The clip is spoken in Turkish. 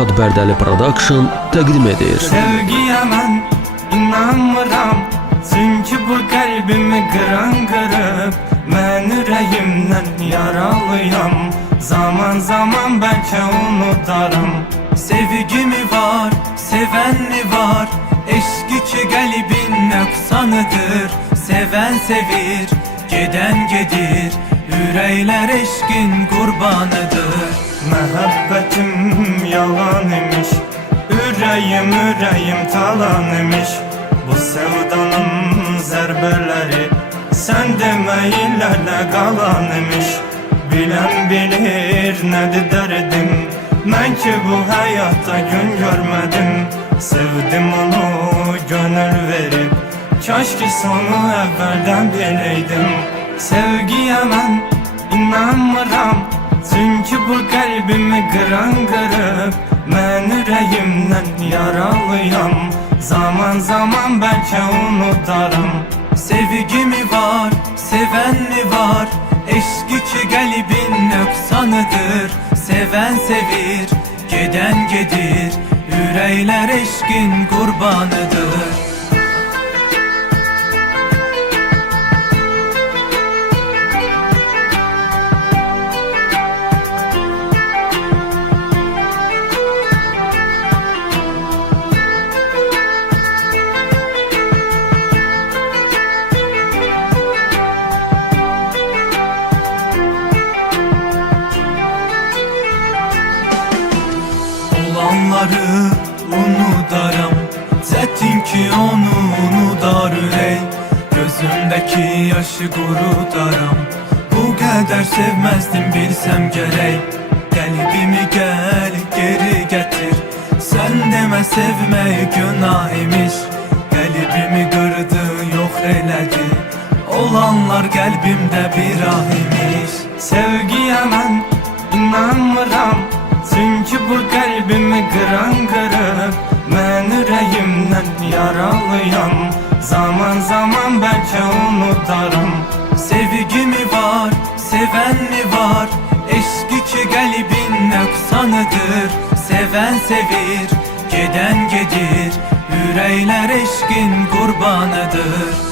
Nihat Bərdəli Production təqdim edir. Sevgiye ben inanmıram, çünkü bu kalbimi kıran kırıp ben yüreğimden yaralıyam. Zaman zaman belki unutarım. Sevgi mi var, seven mi var? Eşk iki kalbin nöksanıdır. Seven sevir, giden gedir. Yürekler eşkin kurbanıdır. Muhabbetim yalan imiş, yüreğim talan imiş. Bu sevdanın zerbeleri sen demeylerle kalan imiş. Bilen bilir nedir derdim, ben ki bu hayatta gün görmedim. Sevdim onu gönül verip, keşke sonu evvelden bileydim. Sevgiye ben inanmıram, çünkü bu kalbimi kıran kırıp ben yüreğimden yaralıyam. Zaman zaman belki unutarım. Sevgi mi var, seven mi var? Eşk iki kalbin nöksanıdır. Seven sevir, giden gedir. Yürekler eşkin kurbanıdır. Olanları unudaram, çetin ki onu unudar ürey. Gözümdeki yaşı kurudaram, bu kadar sevmezdim bilsem gerek. Kalbimi gel geri getir, sen deme sevmeyi günah imiş. Kalbimi kırdı yok eyledi, olanlar kalbimde bir ah imiş. Sevgiye ben inanmıram, çünkü bu kalbimi kıran kırıp ben yüreğimden yaralıyam. Zaman zaman belki unutarım. Sevgi mi var, seven mi var? Eşk iki kalbin nöksanıdır. Seven sevir, giden gedir. Yürekler eşkin kurbanıdır.